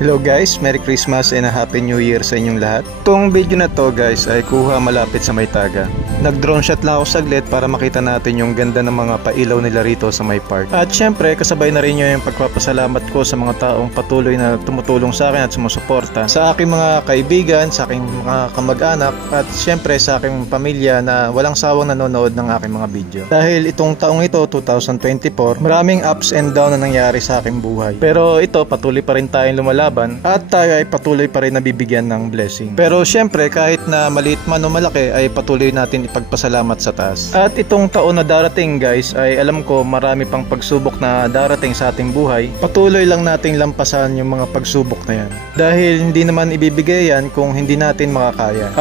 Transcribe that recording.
Hello guys, Merry Christmas and a Happy New Year sa inyong lahat. Itong video na to guys ay kuha malapit sa Maytaga. Nag-drone shot lang ako saglit para makita natin yung ganda ng mga pailaw nila rito sa may park. At syempre kasabay na rin yung pagpapasalamat ko sa mga taong patuloy na tumutulong sa akin at sumusuporta. Sa aking mga kaibigan, sa aking mga kamag-anak at syempre sa aking pamilya na walang sawang nanonood ng aking mga video. Dahil itong taong ito, 2024, maraming ups and down na nangyari sa aking buhay. Pero ito, patuloy pa rin tayong lumalaban at tayo ay patuloy pa rin nabibigyan ng blessing. Pero syempre kahit na maliit man o malaki ay patuloy natin ipagpasalamat sa taas. At itong taon na darating guys ay alam ko marami pang pagsubok na darating sa ating buhay. Patuloy lang nating lampasan yung mga pagsubok na yan. Dahil hindi naman ibibigay yan kung hindi natin makakaya.